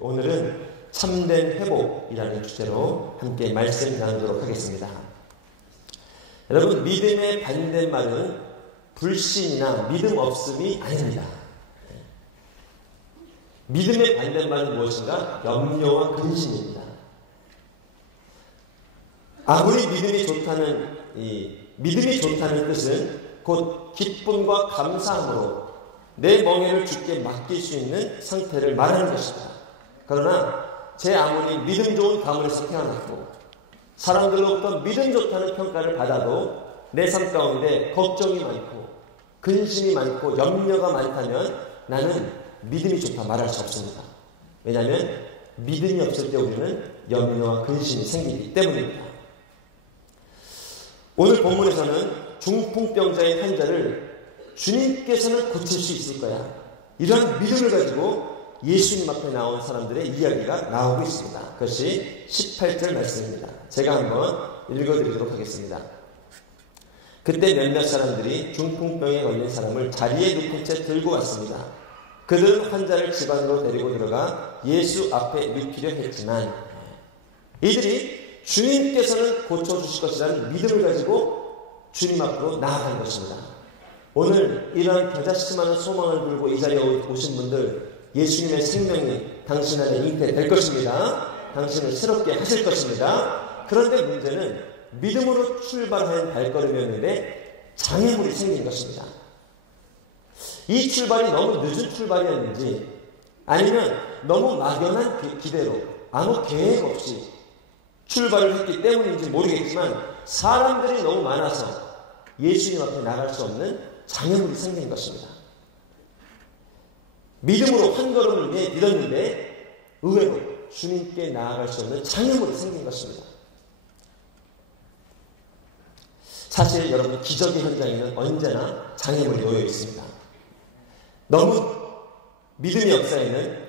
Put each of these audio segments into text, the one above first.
오늘은 참된 회복이라는 주제로 함께 말씀 나누도록 하겠습니다. 여러분, 믿음의 반대말은 불신이나 믿음 없음이 아닙니다. 믿음의 반대말은 무엇인가? 염려와 근심입니다. 아무리 믿음이 좋다는 뜻은 곧 기쁨과 감사함으로 내 멍에를 주께 맡길 수 있는 상태를 말하는 것입니다. 그러나 제 아무리 믿음 좋은 가문에서 태어났고 사람들로부터 믿음 좋다는 평가를 받아도 내 삶 가운데 걱정이 많고 근심이 많고 염려가 많다면 나는 믿음이 좋다 말할 수 없습니다. 왜냐하면 믿음이 없을 때 우리는 염려와 근심이 생기기 때문입니다. 오늘 본문에서는 중풍병자의 환자를 주님께서는 고칠 수 있을 거야, 이런 믿음을 가지고 예수님 앞에 나온 사람들의 이야기가 나오고 있습니다. 그것이 18절 말씀입니다. 제가 한번 읽어드리도록 하겠습니다. 그때 몇몇 사람들이 중풍병에 걸린 사람을 자리에 눕힌 채 들고 왔습니다. 그들은 환자를 집 안으로 데리고 들어가 예수 앞에 눕히려 했지만 이들이 주님께서는 고쳐주실 것이라는 믿음을 가지고 주님 앞으로 나아간 것입니다. 오늘 이러한 겨자씨만한 소망을 들고 이 자리에 오신 분들, 예수님의 생명이 당신 안에 잉태될 것입니다. 당신을 새롭게 하실 것입니다. 그런데 문제는 믿음으로 출발한 발걸음이었는데 장애물이 생긴 것입니다. 이 출발이 너무 늦은 출발이었는지 아니면 너무 막연한 기대로 아무 계획 없이 출발을 했기 때문인지 모르겠지만 사람들이 너무 많아서 예수님 앞에 나갈 수 없는 장애물이 생긴 것입니다. 믿음으로 한 걸음을 내딛었는데 의외로 주님께 나아갈 수 없는 장애물이 생긴 것입니다. 사실 여러분, 기적의 현장에는 언제나 장애물이 놓여 있습니다. 너무 믿음의 역사에는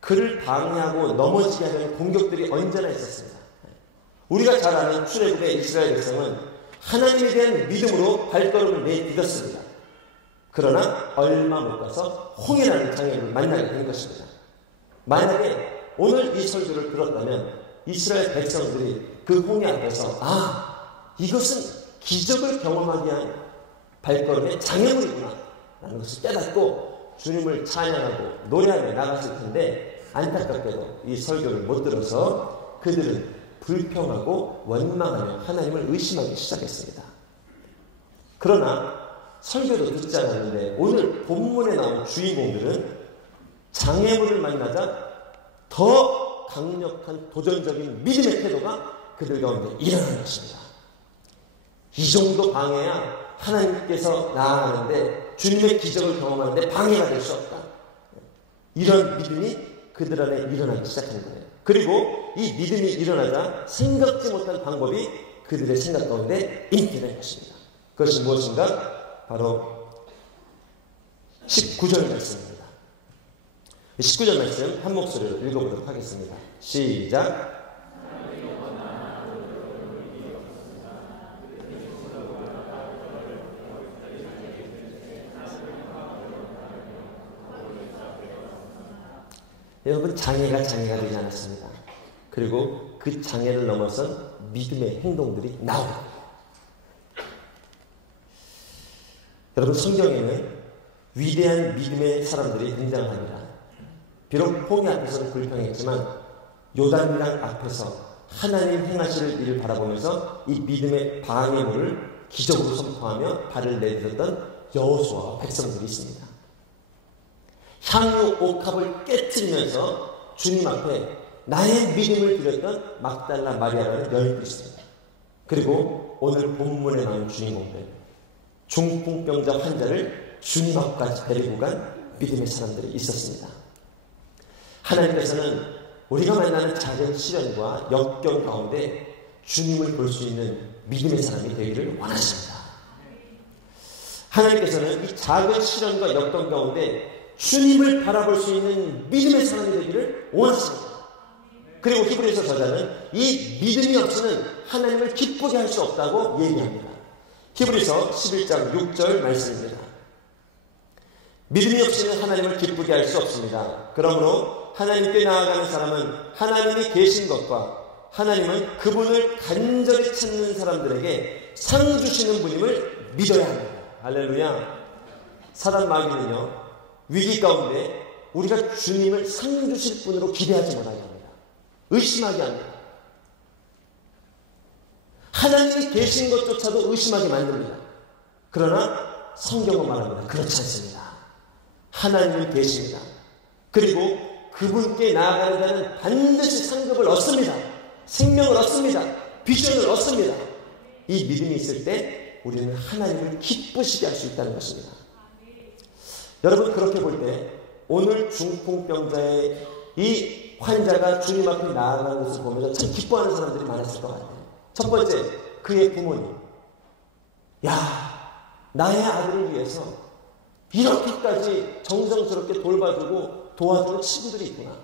그를 방해하고 넘어지게 하려는 공격들이 언제나 있었습니다. 우리가 잘 아는 출애굽의 이스라엘 백성은 하나님에 대한 믿음으로 발걸음을 내딛었습니다. 그러나 얼마 못 가서 홍해라는 장애물을 만나게 된 것입니다. 만약에 오늘 이 설교를 들었다면 이스라엘 백성들이 그 홍해 앞에서 이것은 기적을 경험하기 위한 발걸음의 장애물이구나 라는 것을 깨닫고 주님을 찬양하고 노래하며 나갔을 텐데 안타깝게도 이 설교를 못 들어서 그들은 불평하고 원망하며 하나님을 의심하기 시작했습니다. 그러나 설교도 듣지 않았는데 오늘 본문에 나온 주인공들은 장애물을 만나자 더 강력한 도전적인 믿음의 태도가 그들 가운데 일어나는 것입니다. 이 정도 방해야 하나님께서 나아가는데 주님의 기적을 경험하는데 방해가 될 수 없다. 이런 믿음이 그들 안에 일어나기 시작한 거예요. 그리고 이 믿음이 일어나자 생각지 못한 방법이 그들의 생각 가운데 잉태된 것입니다. 그것이 무엇인가? 바로 19절 말씀입니다. 19절 말씀 한 목소리로 읽어보도록 하겠습니다. 시작. 여러분, 장애가 되지 않았습니다. 그리고 그 장애를 넘어선 믿음의 행동들이 나옵니다. 여러분, 성경에는 위대한 믿음의 사람들이 등장합니다. 비록 홍해 앞에서는 불평했지만 요단강 앞에서 하나님 행하실 일을 바라보면서 이 믿음의 방해물을 기적으로 선포하며 발을 내딛었던 여호수아와 백성들이 있습니다. 향유 옥합을 깨트리면서 주님 앞에 나의 믿음을 드렸던 막달라 마리아라는 여인도 있습니다. 그리고 오늘 본문에 나온 주인공들, 중풍병자 환자를 주님 앞까지 데리고 간 믿음의 사람들이 있었습니다. 하나님께서는 우리가 만나는 작은 시련과 역경 가운데 주님을 볼 수 있는 믿음의 사람이 되기를 원하십니다. 하나님께서는 이 작은 시련과 역경 가운데 주님을 바라볼 수 있는 믿음의 사람이 되기를 원하십니다. 그리고 히브리서 저자는 이 믿음이 없이는 하나님을 기쁘게 할 수 없다고 얘기합니다. 히브리서 11장 6절 말씀입니다. 믿음이 없이는 하나님을 기쁘게 할 수 없습니다. 그러므로 하나님께 나아가는 사람은 하나님이 계신 것과 하나님은 그분을 간절히 찾는 사람들에게 상 주시는 분임을 믿어야 합니다. 할렐루야. 사단 마귀는요, 위기 가운데 우리가 주님을 상 주실 분으로 기대하지 못하게 합니다. 의심하게 합니다. 하나님이 계신 것조차도 의심하게 만듭니다. 그러나 성경은 말합니다. 그렇지 않습니다. 하나님이 계십니다. 그리고 그분께 나아가는 자는 반드시 상급을 얻습니다. 생명을 얻습니다. 비전을 얻습니다. 이 믿음이 있을 때 우리는 하나님을 기쁘시게 할 수 있다는 것입니다. 여러분, 그렇게 볼 때 오늘 중풍병자의 이 환자가 주님 앞에 나아가는 것을 보면서 참 기뻐하는 사람들이 많았을 것 같아요. 첫 번째, 그의 부모님. 야, 나의 아들을 위해서 이렇게까지 정성스럽게 돌봐주고 도와주는 친구들이 있구나.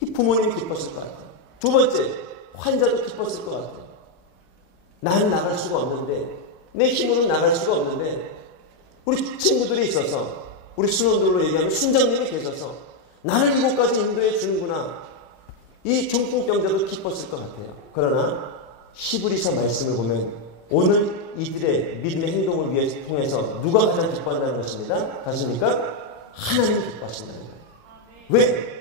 이 부모님이 기뻤을 것 같아요. 두 번째, 환자도 기뻤을 것 같아요. 나는 나갈 수가 없는데, 내 힘으로는 나갈 수가 없는데, 우리 친구들이 있어서, 우리 순원들로 얘기하면 순장님이 계셔서 나를 이곳까지 인도해 주는구나. 이 중풍병자도 기뻤을 것 같아요. 그러나 히브리서 말씀을 보면 오늘 이들의 믿음의 행동을 통해서 누가 가장 기뻐한다는 것입니다. 가십니까? 하나님이 기뻐하신다는 거예요. 왜?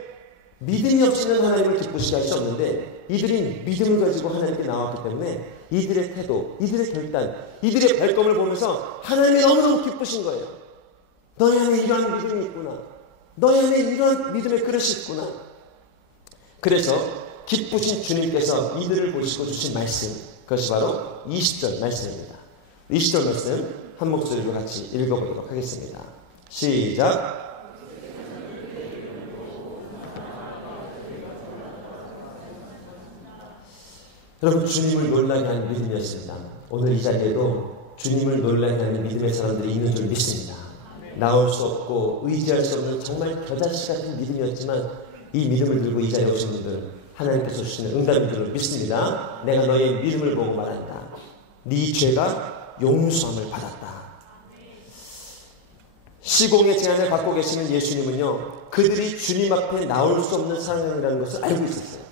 믿음이 없이는 하나님을 기쁘시게 할 수 없는데 이들이 믿음을 가지고 하나님께 나왔기 때문에 이들의 태도, 이들의 결단, 이들의 발걸음을 보면서 하나님이 너무너무 기쁘신 거예요. 너희 안에 이러한 믿음이 있구나. 너희 안에 이러한 믿음의 그릇이 있구나. 그래서 기쁘신 주님께서 이들을 보시고 주신 말씀, 그것이 바로 20절 말씀입니다. 20절 말씀 한 목소리로 같이 읽어보도록 하겠습니다. 시작. 여러분, 주님을 놀라게 하는 믿음이었습니다. 오늘 이 자리에도 주님을 놀라게 하는 믿음의 사람들이 있는 줄 믿습니다. 나올 수 없고 의지할 수 없는 정말 겨자씨 같은 믿음이었지만 이 믿음을 들고 이 자리에 오신 분들 하나님께서 주시는 응답인 줄을 믿습니다. 내가 너의 믿음을 보고 말한다. 네 죄가 용서함을 받았다. 시공의 제한을 받고 계시는 예수님은요, 그들이 주님 앞에 나올 수 없는 상황이라는 것을 알고 있었어요.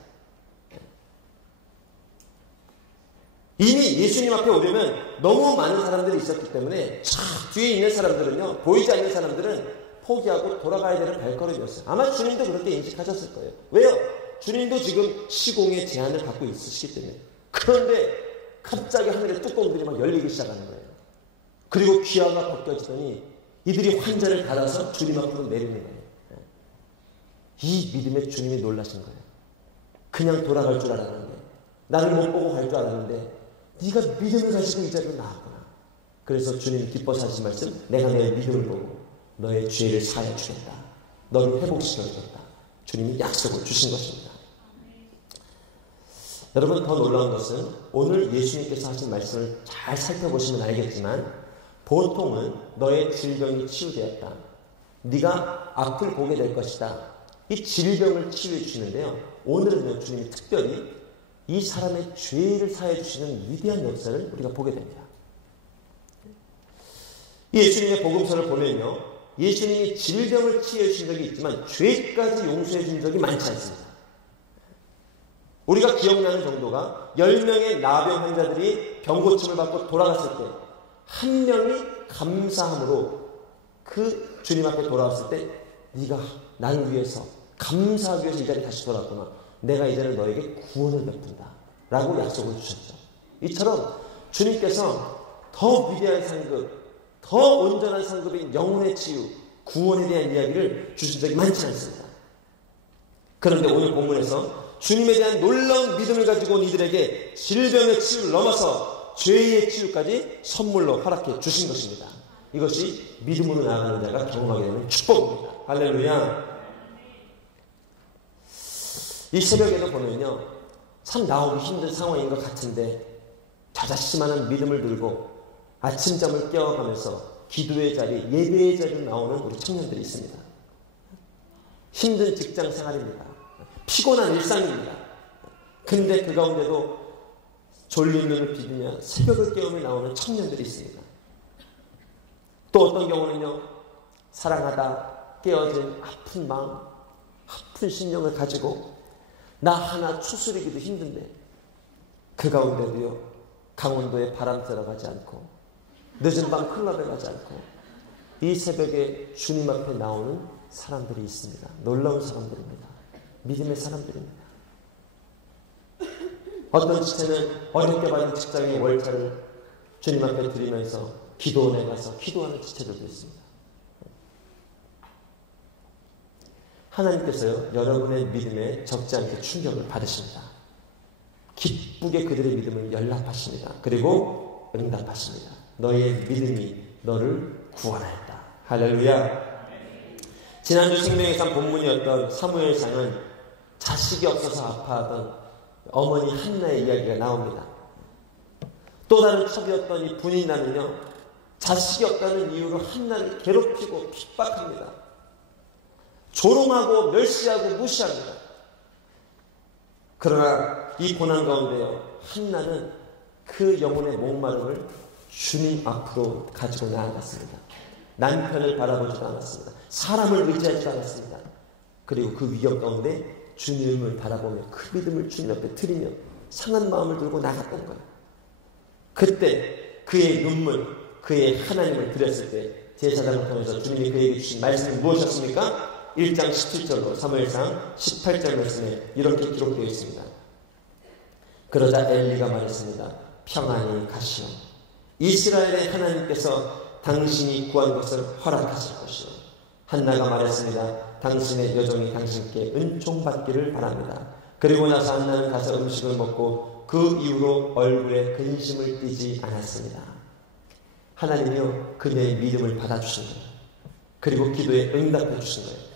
이미 예수님 앞에 오려면 너무 많은 사람들이 있었기 때문에 뒤에 있는 사람들은요, 보이지 않는 사람들은 포기하고 돌아가야 되는 발걸음이었어요. 아마 주님도 그렇게 인식하셨을 거예요. 왜요? 주님도 지금 시공의 제한을 받고 있으시기 때문에. 그런데 갑자기 하늘의 뚜껑들이 막 열리기 시작하는 거예요. 그리고 귀화가 벗겨지더니 이들이 환자를 받아서 주님 앞으로 내리는 거예요. 이 믿음에 주님이 놀라신 거예요. 그냥 돌아갈 줄 알았는데, 나를 못 보고 갈 줄 알았는데 네가 믿음을 가지고 이 자리로 나왔구나. 그래서 주님이 기뻐서 하신 말씀, 내가 너의 믿음을 보고 너의 죄를 사해 주겠다. 너를 회복시켜 주겠다. 주님이 약속을 주신 것입니다. 여러분, 더 놀라운 것은 오늘 예수님께서 하신 말씀을 잘 살펴보시면 알겠지만 보통은 너의 질병이 치유되었다. 네가 앞을 보게 될 것이다. 이 질병을 치유해 주시는데요. 오늘은요, 주님이 특별히 이 사람의 죄를 사해 주시는 위대한 역사를 우리가 보게 됩니다. 이 예수님의 복음서를 보면요, 예수님이 질병을 치유해 주신 적이 있지만 죄까지 용서해 준 적이 많지 않습니다. 우리가 기억나는 정도가 10명의 나병 환자들이 병고침을 받고 돌아갔을 때 한 명이 감사함으로 그 주님 앞에 돌아왔을 때 네가 나를 위해서 감사하기 위해서 이 자리에 다시 돌아왔구나. 내가 이제는 너에게 구원을 베푼다. 라고 약속을 주셨죠. 이처럼 주님께서 더 위대한 상급, 더 온전한 상급인 영혼의 치유, 구원에 대한 이야기를 주신 적이 많지 않습니다. 그런데 오늘 본문에서 주님에 대한 놀라운 믿음을 가지고 온 이들에게 질병의 치유를 넘어서 죄의 치유까지 선물로 허락해 주신 것입니다. 이것이 믿음으로 나아가는 자가 경험하게 되는 축복입니다. 할렐루야. 이 새벽에도 보면요, 참 나오기 힘든 상황인 것 같은데 자자씨만한 믿음을 들고 아침잠을 깨워가면서 기도의 자리, 예배의 자리로 나오는 우리 청년들이 있습니다. 힘든 직장 생활입니다. 피곤한 일상입니다. 근데 그 가운데도 졸린 눈을 비비며 새벽을 깨우며 나오는 청년들이 있습니다. 또 어떤 경우는요, 사랑하다 깨어진 아픈 마음, 슬픈 심령을 가지고 나 하나 추스리기도 힘든데 그 가운데도요 강원도에 바람 쐬러 가지 않고 늦은 밤 클럽에 가지 않고 이 새벽에 주님 앞에 나오는 사람들이 있습니다. 놀라운 사람들입니다. 믿음의 사람들입니다. 어떤 지체는 어렵게 받은 직장의 월차를 주님 앞에 드리면서 기도원에 가서 기도하는 지체들도 있습니다. 하나님께서요 여러분의 믿음에 적지 않게 충격을 받으십니다. 기쁘게 그들의 믿음을 연락하십니다. 그리고 응답하십니다. 너의 믿음이 너를 구원하였다. 할렐루야. 지난주 생명의 산 본문이었던 사무엘상은 자식이 없어서 아파하던 어머니 한나의 이야기가 나옵니다. 또 다른 첩이었던 이 분이나는요 자식이 없다는 이유로 한나를 괴롭히고 핍박합니다. 조롱하고 멸시하고 무시합니다. 그러나 이 고난 가운데요 한나는 그 영혼의 목마름을 주님 앞으로 가지고 나아갔습니다. 남편을 바라보지도 않았습니다. 사람을 의지하지도 않았습니다. 그리고 그 위협 가운데 주님을 바라보며 그 믿음을 주님 앞에 드리며 상한 마음을 들고 나갔던 거예요. 그때 그의 눈물, 그의 하나님을 드렸을 때 제사장을 통해서 주님이 그에게 주신 말씀은 무엇이었습니까? 1장 17절로 사무엘상 18절 말씀에 이렇게 기록되어 있습니다. 그러자 엘리가 말했습니다. 평안히 가시오. 이스라엘의 하나님께서 당신이 구한 것을 허락하실 것이요. 한나가 말했습니다. 당신의 여종이 당신께 은총 받기를 바랍니다. 그리고 나서 한나는 가서 음식을 먹고 그 이후로 얼굴에 근심을 띠지 않았습니다. 하나님이요 그녀의 믿음을 받아주신 거예요. 그리고 기도에 응답해 주신 거예요.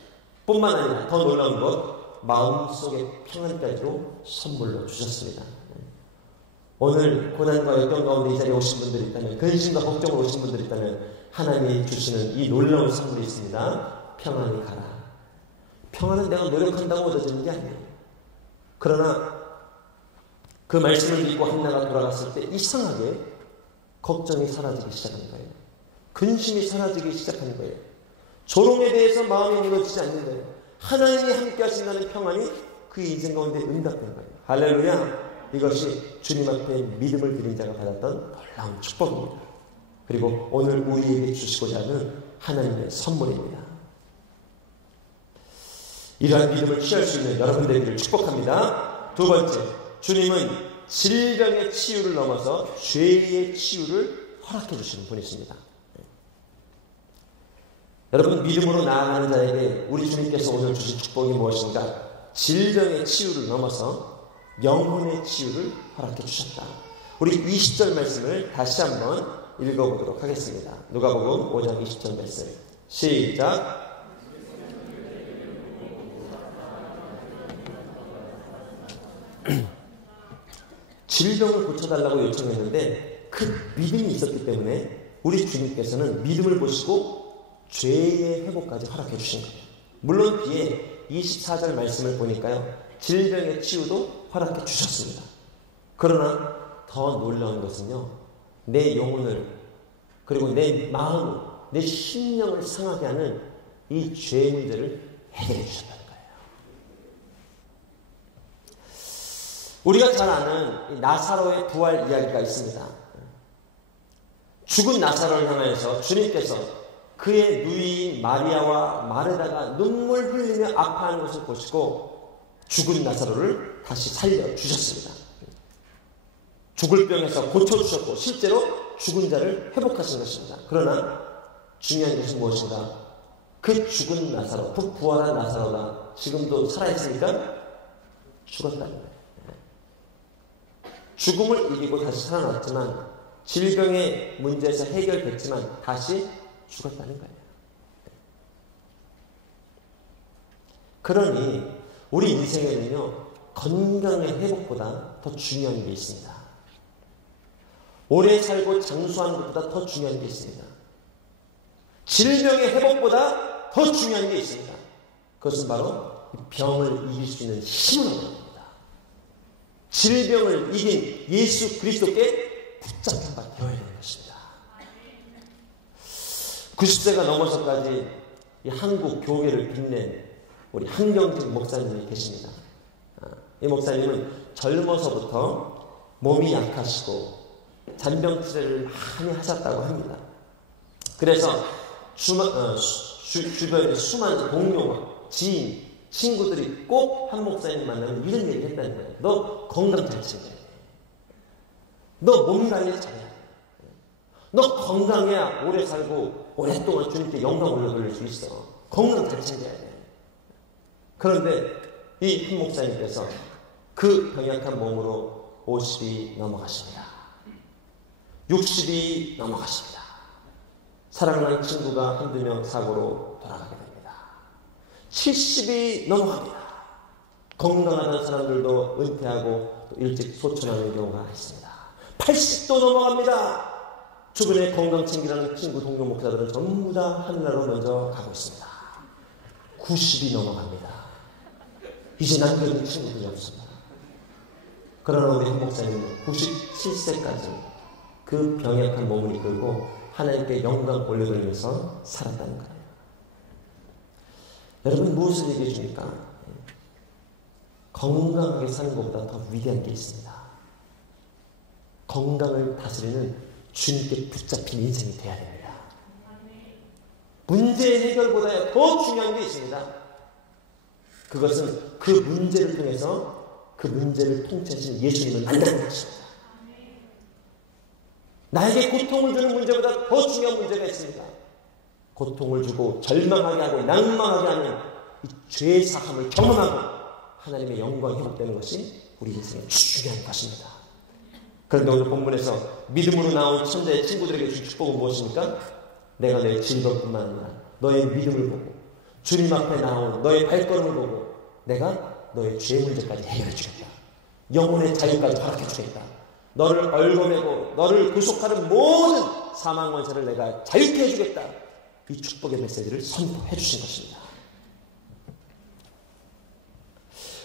뿐만 아니라 더 놀라운 것 마음속의 평안까지도 선물로 주셨습니다. 오늘 고난과 역경 가운데 이 자리에 오신 분들이 있다면 근심과 걱정으로 오신 분들이 있다면 하나님이 주시는 이 놀라운 선물이 있습니다. 평안히 가라. 평안은 내가 노력한다고 얻어지는 게 아니에요. 그러나 그 말씀을 믿고 한나가 돌아갔을 때 이상하게 걱정이 사라지기 시작하는 거예요. 근심이 사라지기 시작하는 거예요. 조롱에 대해서 마음이 무너지지 않는 거예요. 하나님이 함께 하신다는 평안이 그 인생 가운데 응답된 거예요. 할렐루야. 이것이 주님 앞에 믿음을 드린 자가 받았던 놀라운 축복입니다. 그리고 오늘 우리에게 주시고자 하는 하나님의 선물입니다. 이러한 믿음을 취할 수 있는 여러분 되기를 축복합니다. 두 번째, 주님은 질병의 치유를 넘어서 죄의 치유를 허락해 주시는 분이십니다. 여러분 믿음으로 나아가는 자에게 우리 주님께서 오늘 주신 축복이 무엇인가? 질병의 치유를 넘어서 영혼의 치유를 허락해 주셨다. 우리 20절 말씀을 다시 한번 읽어보도록 하겠습니다. 누가복음 5장 20절 말씀 시작. 질병을 고쳐달라고 요청했는데 그 믿음이 있었기 때문에 우리 주님께서는 믿음을 보시고 죄의 회복까지 허락해 주신 거예요. 물론 뒤에 24절 말씀을 보니까요 질병의 치유도 허락해 주셨습니다. 그러나 더 놀라운 것은요 내 영혼을 그리고 내 마음을 내 심령을 상하게 하는 이 죄의 문제를 해결해 주셨다는 거예요. 우리가 잘 아는 나사로의 부활 이야기가 있습니다. 죽은 나사로를 향하여서 주님께서 그의 누이인 마리아와 마르다가 눈물 흘리며 아파하는 것을 보시고 죽은 나사로를 다시 살려주셨습니다. 죽을 병에서 고쳐주셨고 실제로 죽은 자를 회복하신 것입니다. 그러나 중요한 것은 무엇인가? 그 죽은 나사로, 부활한 나사로가 지금도 살아있으니까 죽었다는 거예요. 죽음을 이기고 다시 살아났지만 질병의 문제에서 해결됐지만 다시 죽었다는 거예요. 그러니 우리 인생에는요 건강의 회복보다 더 중요한 게 있습니다. 오래 살고 장수하는 것보다 더 중요한 게 있습니다. 질병의 회복보다 더 중요한 게 있습니다. 그것은 바로 병을 이길 수 있는 힘을 얻는 겁니다. 질병을 이긴 예수 그리스도께 붙잡힌 바 되어야 되는 것입니다. 90세가 넘어서까지 이 한국 교회를 빛낸 우리 한경직 목사님이 계십니다. 이 목사님은 젊어서부터 몸이 약하시고 잔병 치레를 많이 하셨다고 합니다. 그래서 주변에 수많은 동료와 지인, 친구들이 꼭 한 목사님 만나면 이런 얘기 했다는 거예요. 너 건강 잘 챙겨야 돼. 너 몸 관리 잘해야 돼. 너 건강해야 오래 살고 오랫동안 주님께 영광 올려드릴 수 있어. 건강 잘 챙겨야 돼. 그런데 이 한 목사님께서 그 병약한 몸으로 50이 넘어가십니다. 60이 넘어가십니다. 사랑하는 친구가 한두 명 사고로 돌아가게 됩니다. 70이 넘어갑니다. 건강하던 사람들도 은퇴하고 또 일찍 소천하는 경우가 있습니다. 80도 넘어갑니다. 주변에 건강 챙기라는 친구 동료 목사들은 전부 다 하늘나라로 먼저 가고 있습니다. 90이 넘어갑니다. 이제 남겨둔 친구들이 없습니다. 그러나 우리 한 목사님은 97세까지 그 병약한 몸을 이끌고 하나님께 영광 올려드리면서 살았다는 거예요. 여러분 무엇을 얘기해 줍니까? 건강하게 사는 것보다 더 위대한 게 있습니다. 건강을 다스리는 주님께 붙잡힌 인생이 되어야 됩니다. 문제 해결보다 더 중요한 게 있습니다. 그것은 그 문제를 통해서 그 문제를 통치하신 예수님을 만나는 것입니다. 나에게 고통을 주는 문제보다 더 중요한 문제가 있습니다. 고통을 주고 절망하게 하고 낭망하게 하는 이 죄의 사함을 경험하고 하나님의 영광이 회복되는 것이 우리 인생의 중요한 것입니다. 그런데 오늘 본문에서 믿음으로 나온 천자의 친구들에게 준 축복은 무엇입니까? 내가 너의 즐거움뿐만 아니라 너의 믿음을 보고 주님 앞에 나온 너의 발걸음을 보고 내가 너의 죄 문제까지 해결해 주겠다. 영혼의 자유까지 허락해 주겠다. 너를 얽어내고 너를 구속하는 모든 사망 원세를 내가 자유케 해주겠다. 이 축복의 메시지를 선포해 주신 것입니다.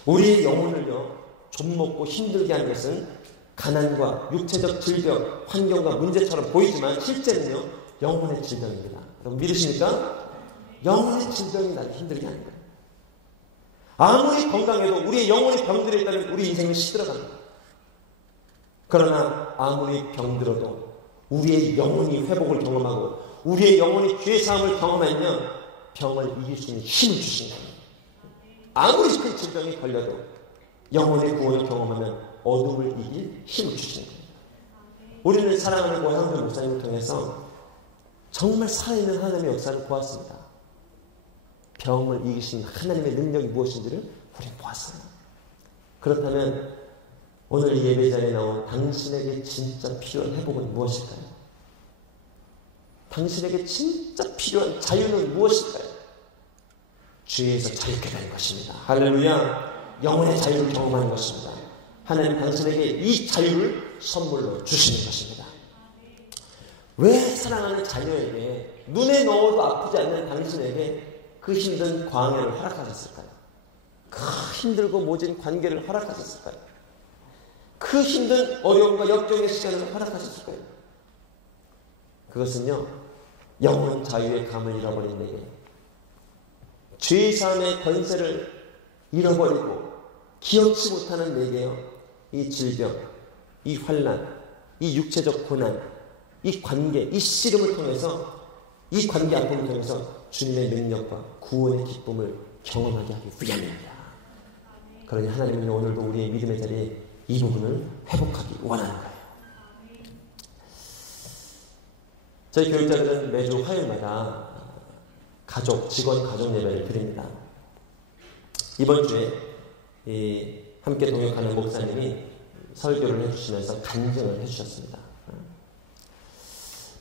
우리의 영혼을요 좀먹고 힘들게 하는 것은 가난과 육체적 질병, 환경과 문제처럼 보이지만 실제는요 영혼의 질병입니다. 여러분 믿으십니까? 영혼의 질병이 나를 힘들게 하는 거예요. 아무리 건강해도 우리의 영혼의 병들에 있다면 우리 인생은 시들어갑니다. 그러나 아무리 병들어도 우리의 영혼이 회복을 경험하고 우리의 영혼이 죄사함을 경험하면 병을 이길 수 있는 힘을 주신다. 아무리 큰 질병이 걸려도 영혼의 구원을 경험하면 어둠을 이길 힘을 주시는 거예요. 우리는 사랑하는 고향들 목사님을 통해서 정말 살아있는 하나님의 역사를 보았습니다. 병을 이기신 하나님의 능력이 무엇인지를 우리는 보았어요. 그렇다면 오늘 이 예배자리에 나온 당신에게 진짜 필요한 회복은 무엇일까요? 당신에게 진짜 필요한 자유는 무엇일까요? 죄에서 자유케 되는 것입니다. 할렐루야. 영혼의 자유를 경험하는 것입니다. 하나님 당신에게 이 자유를 선물로 주시는 것입니다. 왜 사랑하는 자녀에게 눈에 넣어도 아프지 않는 당신에게 그 힘든 광야를 허락하셨을까요? 그 힘들고 모진 관계를 허락하셨을까요? 그 힘든 어려움과 역경의 시간을 허락하셨을까요? 그것은요 영혼 자유의 감을 잃어버린 내게 죄사함의 권세를 잃어버리고 기억치 못하는 내게요 이 질병, 이 환난, 이 육체적 고난, 이 관계, 이 씨름을 통해서 이 관계 아픔을 통해서 주님의 능력과 구원의 기쁨을 경험하게 하기 위함입니다. 그러니 하나님은 오늘도 우리의 믿음의 자리에 이 부분을 회복하기 원하는 거예요. 저희 교육자들은 매주 화요일마다 직원 가족 예배를 드립니다. 이번 주에 함께 동역하는 목사님이 설교를 해주시면서 간증을 해주셨습니다.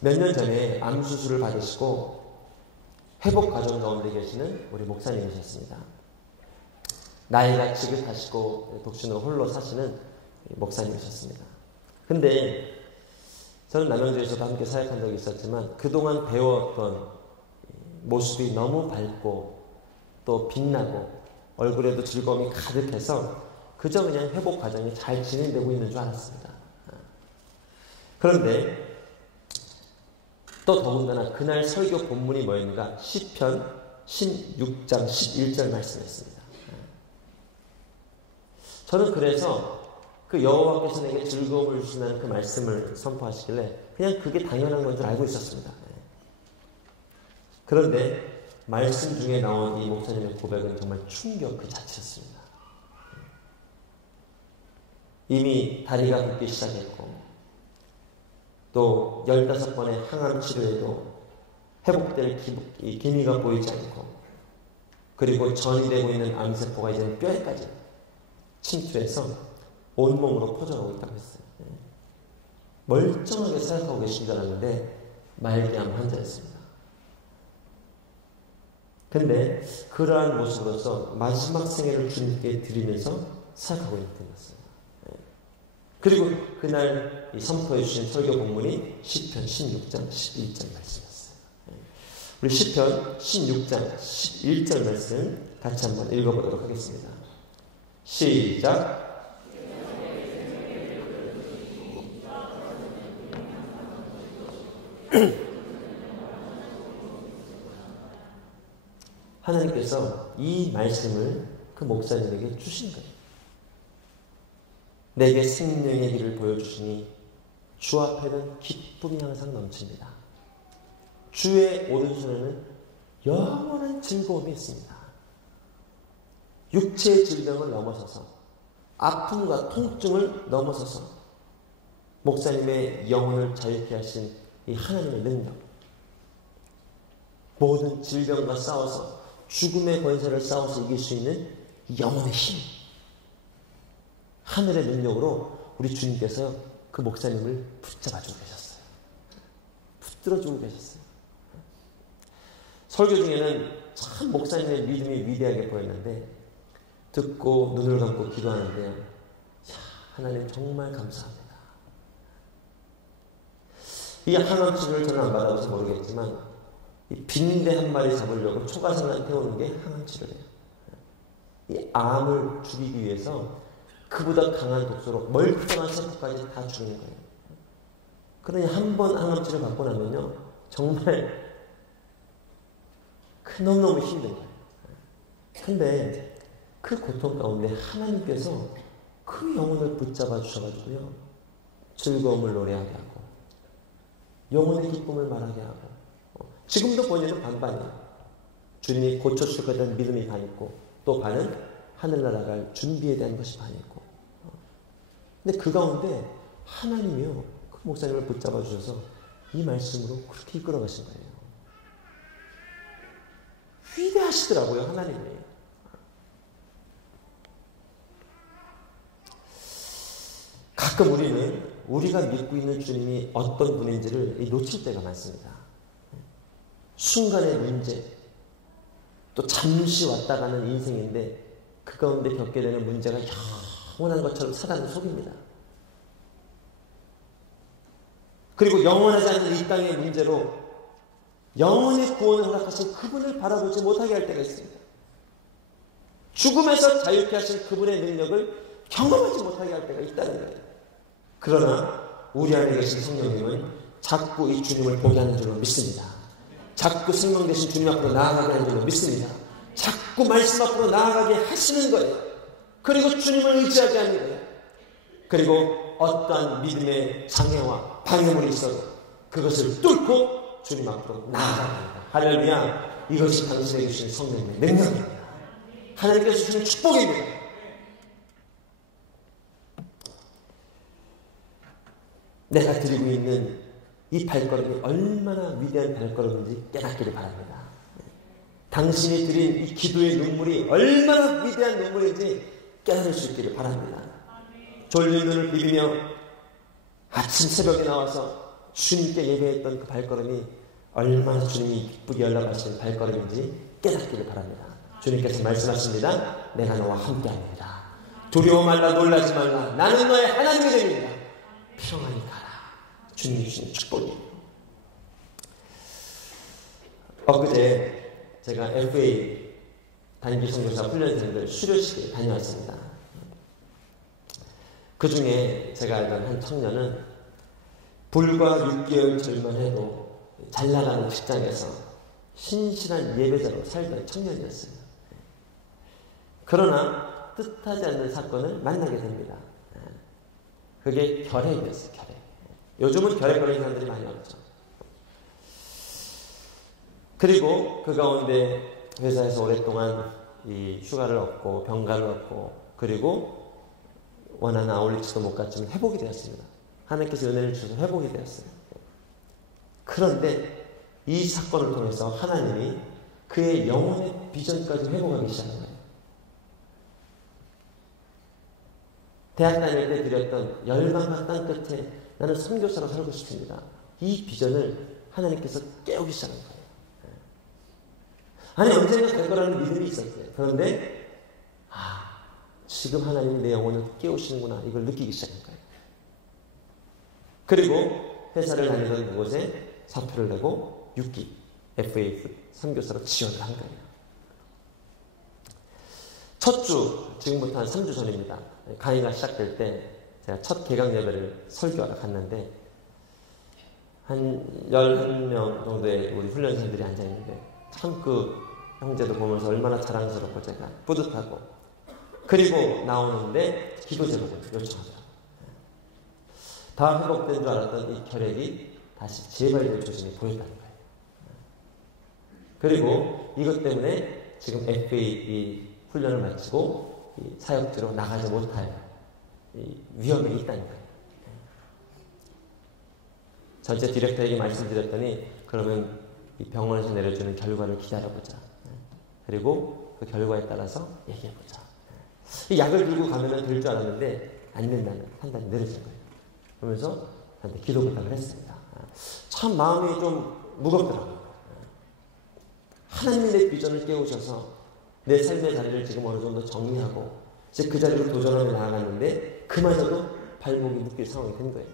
몇 년 전에 암 수술을 받으시고 회복 과정 가운데 계시는 우리 목사님이셨습니다. 나이가 지긋하시고 독신으로 홀로 사시는 목사님이셨습니다. 근데 저는 남양주에서도 함께 사역한 적이 있었지만 그동안 배웠던 모습이 너무 밝고 또 빛나고 얼굴에도 즐거움이 가득해서 그저 그냥 회복 과정이 잘 진행되고 있는 줄 알았습니다. 그런데 또 더군다나 그날 설교 본문이 뭐였는가? 시편 16장 11절 말씀했습니다. 저는 그래서 그 여호와께서 내게 즐거움을 주신다는 그 말씀을 선포하시길래 그냥 그게 당연한 건 줄 알고 있었습니다. 그런데 말씀 중에 나온 이 목사님의 고백은 정말 충격 그 자체였습니다. 이미 다리가 붓기 시작했고 또 15번의 항암 치료에도 회복될 기미가 보이지 않고 그리고 전이 되고 있는 암세포가 이제는 뼈에까지 침투해서 온몸으로 퍼져나오고 있다고 했어요. 멀쩡하게 생각하고 계신 줄 알았는데 말기암 환자였습니다. 근데 그러한 모습으로서 마지막 생애를 주님께 드리면서 생각하고 있는 것이었어요. 그리고 그날 선포해 주신 설교 본문이 시편 16장 11절 말씀이었어요. 우리 시편 16장 11절 말씀 같이 한번 읽어보도록 하겠습니다. 시작. 하나님께서 이 말씀을 그 목사님에게 주신 거예요. 내게 생명의 길을 보여주시니 주 앞에는 기쁨이 항상 넘칩니다. 주의 오른손에는 영원한 즐거움이 있습니다. 육체의 질병을 넘어서서 아픔과 통증을 넘어서서 목사님의 영혼을 자유케 하신 이 하나님의 능력, 모든 질병과 싸워서 죽음의 권세를 싸워서 이길 수 있는 영혼의 힘, 하늘의 능력으로 우리 주님께서 그 목사님을 붙잡아주고 계셨어요. 붙들어주고 계셨어요. 설교 중에는 참 목사님의 믿음이 위대하게 보였는데 듣고 눈을 감고 기도하는데 야, 하나님 정말 감사합니다. 이 항암 치료를 저는 안 받아서 모르겠지만 이 빈대 한 마리 잡으려고 초가상을 태우는 게 항암 치료예요. 이 암을 죽이기 위해서 그보다 강한 독소로 멀쩡한 세포까지 다 죽이는 거예요. 그러니 한 번 항암 치료 받고 나면요 정말 너무너무 힘든 거예요. 근데 그 고통 가운데 하나님께서 그 영혼을 붙잡아 주셔가지고요 즐거움을 노래하게 하고 영혼의 기쁨을 말하게 하고 지금도 본인은 반반이에요. 주님이 고쳐주실 것에 대한 믿음이 반 있고 또 반은 하늘나라 갈 준비에 대한 것이 반 있고 근데 그 가운데 하나님이요 그 목사님을 붙잡아 주셔서 이 말씀으로 그렇게 이끌어 가신 거예요. 위대하시더라고요 하나님이. 가끔 우리는 우리가 믿고 있는 주님이 어떤 분인지를 놓칠 때가 많습니다. 순간의 문제, 또 잠시 왔다 가는 인생인데 그 가운데 겪게 되는 문제가 영원한 것처럼 사단을 속입니다. 그리고 영원하지 않는 이 땅의 문제로 영원히 구원을 허락하신 그분을 바라보지 못하게 할 때가 있습니다. 죽음에서 자유케 하신 그분의 능력을 경험하지 못하게 할 때가 있다는 거예요. 그러나 우리 안에 계신 성령님은 자꾸 이 주님을 보게 하는 줄로 믿습니다. 자꾸 생명 되신 주님 앞으로 나아가게 하는 줄로 믿습니다. 자꾸 말씀 앞으로 나아가게 하시는 거예요. 그리고 주님을 의지하게 하는 거예요. 그리고 어떠한 믿음의 장애와 방해물이 있어도 그것을 뚫고 주님 앞으로 나아가게 합니다. 할렐루야. 이것이 당신에게 주신 성령의 능력입니다. 하나님께서 주시는 축복입니다. 내가 드리고 있는 이 발걸음이 얼마나 위대한 발걸음인지 깨닫기를 바랍니다. 당신이 드린 이 기도의 눈물이 얼마나 위대한 눈물인지 깨달을 수 있기를 바랍니다. 졸린 눈을 비비며 아침 새벽에 나와서 주님께 예배했던 그 발걸음이 얼마나 주님이 기쁘게 연락하시는 발걸음인지 깨닫기를 바랍니다. 주님께서 말씀하십니다. 내가 너와 함께합니다. 두려워 말라 놀라지 말라. 나는 너의 하나님이 됩니다. 평안히 가라. 주님이 주신 축복이에요. 엊그제 제가 FA 단기 선교사 훈련생들 수료식에 다녀왔습니다. 그 중에 제가 알던 한 청년은 불과 6개월 전만 해도 잘 나가는 직장에서 신실한 예배자로 살던 청년이었어요. 그러나 뜻하지 않는 사건을 만나게 됩니다. 그게 결핵이었어요. 결핵. 요즘은 결핵 걸린 사람들이 많이 없죠. 그리고 그 가운데 회사에서 오랫동안 이 휴가를 얻고 병가를 얻고 그리고 원하는 아울리치도 못 갔지만 회복이 되었습니다. 하나님께서 은혜를 주셔서 회복이 되었어요. 그런데 이 사건을 통해서 하나님이 그의 영혼의 비전까지 회복하기 시작한 거예요. 대학 다닐 때 드렸던 열망과 땅 끝에 나는 선교사로 살고 싶습니다. 이 비전을 하나님께서 깨우기 시작한 거예요. 아니 언젠가 될 거라는 믿음이 있었어요. 그런데 지금 하나님이 내 영혼을 깨우시는구나 이걸 느끼기 시작한 거예요. 그리고 회사를 다니던 그곳에 사표를 내고 6기 FA 선교사로 지원을 한 거예요. 첫 주, 지금부터 한 3주 전입니다. 강의가 시작될 때 제가 첫 개강 예배를 설교하러 갔는데 한 11명 정도의 우리 훈련생들이 앉아있는데 참 그 형제도 보면서 얼마나 자랑스럽고 제가 뿌듯하고 그리고 나오는데 기도 제목을 요청하더라고요. 다 회복된 줄 알았던 이 결핵이 다시 재발될 조짐이 보였다는 거예요. 그리고 이것 때문에 지금 FA 훈련을 마치고 이 사역지로 나가지 못할 이 위험에 있다는 거예요. 전체 디렉터에게 말씀드렸더니 그러면 이 병원에서 내려주는 결과를 기다려보자. 그리고 그 결과에 따라서 얘기해보자. 이 약을 들고 가면 될 줄 알았는데 안 된다는 판단이 내려진 거예요. 그러면서 저한테 기도 부탁을 했습니다. 참 마음이 좀 무겁더라고요. 하나님이 내 비전을 깨우셔서 내 삶의 자리를 지금 어느 정도 정리하고 이제 그 자리로 도전하며 나아갔는데 그마저도 발목이 묶일 상황이 된 거예요.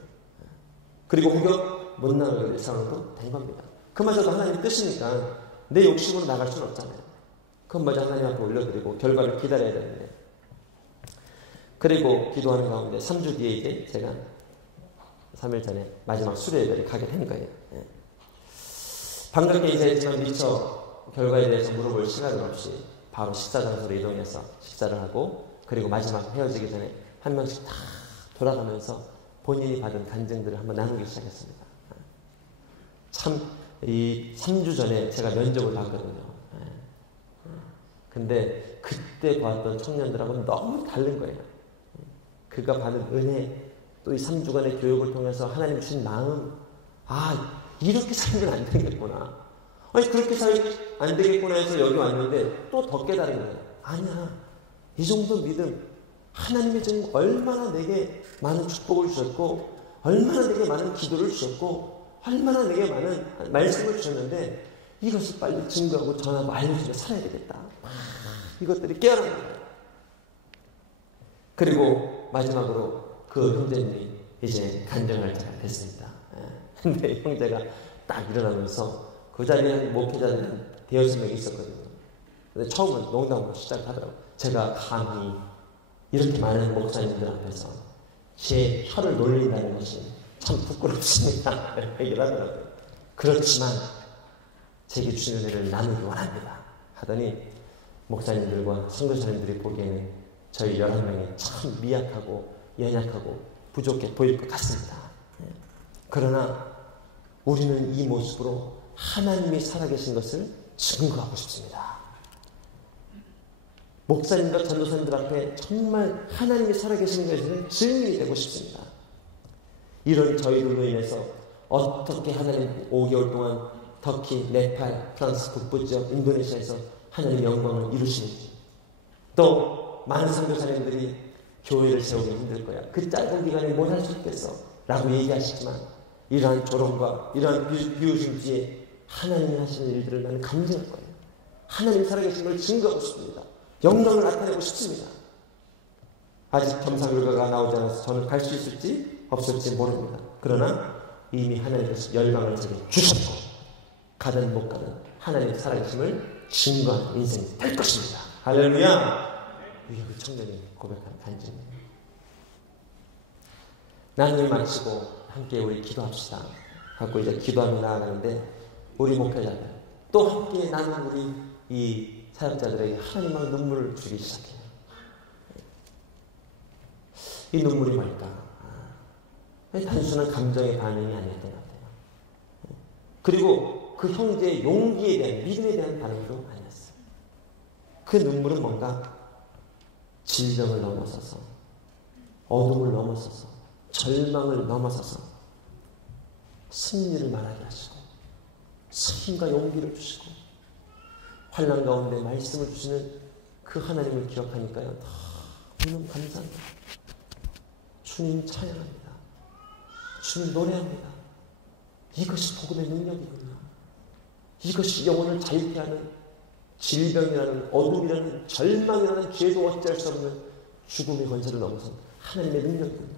그리고 공격 못 나가게 될 상황도 된 겁니다. 그마저도 하나님 뜻이니까 내 욕심으로 나갈 수는 없잖아요. 그건 마저 하나님 앞에 올려드리고 결과를 기다려야 되는데 그리고 기도하는 가운데 3주 뒤에 이제 제가 3일 전에 마지막 수료 예배를 가게 된 거예요. 반갑게 인사했지만 미처 결과에 대해서 물어볼 시간은 없이 바로 식사 장소로 이동해서 식사를 하고 그리고 마지막 헤어지기 전에 한 명씩 다 돌아가면서 본인이 받은 간증들을 한번 나누기 시작했습니다. 참 이 3주 전에 제가 면접을 봤거든요. 근데 그때 봤던 청년들하고는 너무 다른 거예요. 그가 받은 은혜 또 이 3주간의 교육을 통해서 하나님 주신 마음 이렇게 살면 안 되겠구나. 아니 그렇게 살면 안 되겠구나 해서 여기 왔는데 또 더 깨달은 거예요. 아니야. 이 정도 믿음 하나님이 지금 얼마나 내게 많은 축복을 주셨고 얼마나 내게 많은 기도를 주셨고 얼마나 내게 많은 말씀을 주셨는데 이것을 빨리 증거하고 전하고 알려주며 살아야 되겠다. 이것들이 깨어나는 거예요. 그리고 마지막으로 그 형제님이 이제 간증할 때가 됐습니다. 근데 형제가 딱 일어나면서 그 자리에 목회자들은 대여섯 명이 있었거든요. 근데 처음은 농담으로 시작하더라고요. 제가 감히 이렇게 많은 목사님들 앞에서 제 혀를 놀린다는 것이 참 부끄럽습니다. 얘기를 하더라고요. 그렇지만 제게 주신 은혜를 나누기 원합니다. 하더니 목사님들과 선교사님들이 보기에는 저희 11명이 참 미약하고 연약하고 부족해 보일 것 같습니다. 그러나 우리는 이 모습으로 하나님이 살아계신 것을 증거하고 싶습니다. 목사님과 전도사님들 앞에 정말 하나님이 살아계신 것을 증인이 되고 싶습니다. 이런 저희들로 인해서 어떻게 하나님 5개월 동안 터키, 네팔, 프랑스 북부지역, 인도네시아에서 하나님의 영광을 이루시는지 또 많은 선교사님들이 교회를 세우기 힘들 거야. 그 짧은 기간에 뭘 할 수 있겠어? 라고 얘기하시지만 이러한 조롱과 이러한 비웃음 뒤에 하나님이 하시는 일들을 나는 감지할 거예요. 하나님 살아계신 걸 증거하고 싶습니다. 영광을 나타내고 싶습니다. 아직 검사 결과가 나오지 않아서 저는 갈 수 있을지 없을지 모릅니다. 그러나 이미 하나님께서 열방을 제게 주셨고 가든 못 가든 하나님 살아계심을 증거하는 인생이 될 것입니다. 할렐루야. 이게 그 청년이 고백하는 간증이에요. 나눔을 마치고 함께 우리 기도합시다. 하고 이제 기도하며 나아가는데 우리 목회자들 또 함께 나는 우리 이 사역자들에게 하나님의 눈물을 주기 시작해요. 이 눈물이 뭘까? 단순한 감정의 반응이 아니었던 것 같아요. 그리고 그 형제의 용기에 대한, 믿음에 대한 반응도 아니었어요. 그 눈물은 뭔가 질병을 넘어서서, 어둠을 넘어서서, 절망을 넘어서서 승리를 말하게 하시고 힘과 용기를 주시고 환난 가운데 말씀을 주시는 그 하나님을 기억하니까요, 너무 감사합니다. 주님 찬양합니다. 주님 노래합니다. 이것이 복음의 능력이군요. 이것이 영혼을 자유케 하는 질병이라는, 어둠이라는, 절망이라는, 죄도 어찌할 수 없는 죽음의 권세를 넘어선 하나님의 능력이군요.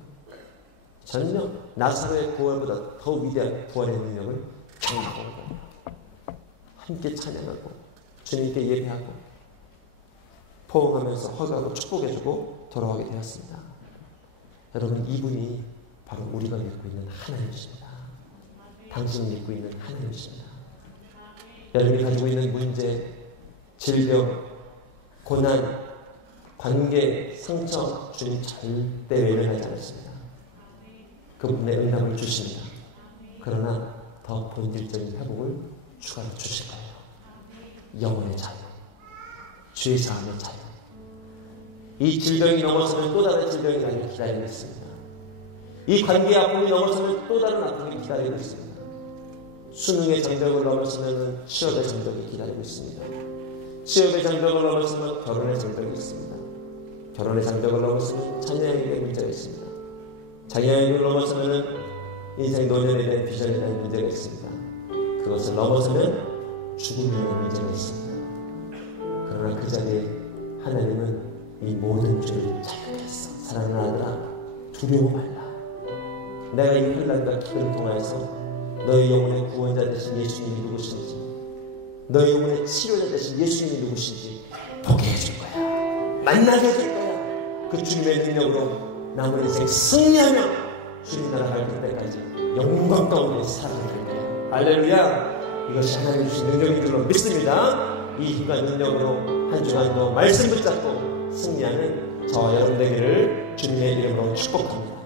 저는요, 나사로의 부활보다 더 위대한 부활의 능력을 경험하고 온 거예요. 함께 찬양하고 주님께 예배하고 포옹하면서 허가하고 축복해주고 돌아가게 되었습니다. 여러분, 이분이 바로 우리가 믿고 있는 하나님이십니다. 당신이 믿고 있는 하나님이십니다. 여러분이 가지고 있는 문제, 질병, 고난, 관계, 상처, 주님 절대 외면하지 않습니다. 그분의 응답을 주십니다. 그러나 더 본질적인 회복을 추가로 주실 거예요. 영혼의 자유, 주의 사함의 자유. 이 질병이 넘어서면 또 다른 질병이 나를 기다리고 있습니다. 이 관계의 아픔이 넘어서면 또 다른 아픔이 기다리고 있습니다. 수능의 장벽을 넘어서면 취업의 장벽이 기다리고 있습니다. 취업의 장벽을 넘어서면 결혼의 장벽이 있습니다. 결혼의 장벽을 넘어서면 자녀에게 문제가 있습니다. 자녀에게 넘어서면 인생 노년에 대한 비전에 대한 문제가 있습니다. 그것을 넘어서면 죽음에 대한 문제가 있습니다. 그러나 그 자리에 하나님은 이 모든 죄를 자유했어. 사랑하는 아들아, 두려워 말라. 내가 이 환난과 기근을 통하여서 너희 영혼의 구원자 되신 예수님이 누구신지, 너희 영혼의 치료자 되신 예수님이 누구신지 보게 해줄 거야. 만나게 해줄 거야. 그 주님의 능력으로 남은 인생 승리하며 주님 나라 갈 때까지 영광 가운데 살아갈 거야. 할렐루야. 이것이 하나님 주신 능력인 줄로 믿습니다. 이 힘과 능력으로 한 주간도 말씀 붙잡고 승리하는 저와 여러분 되기를 주님의 이름으로 축복합니다.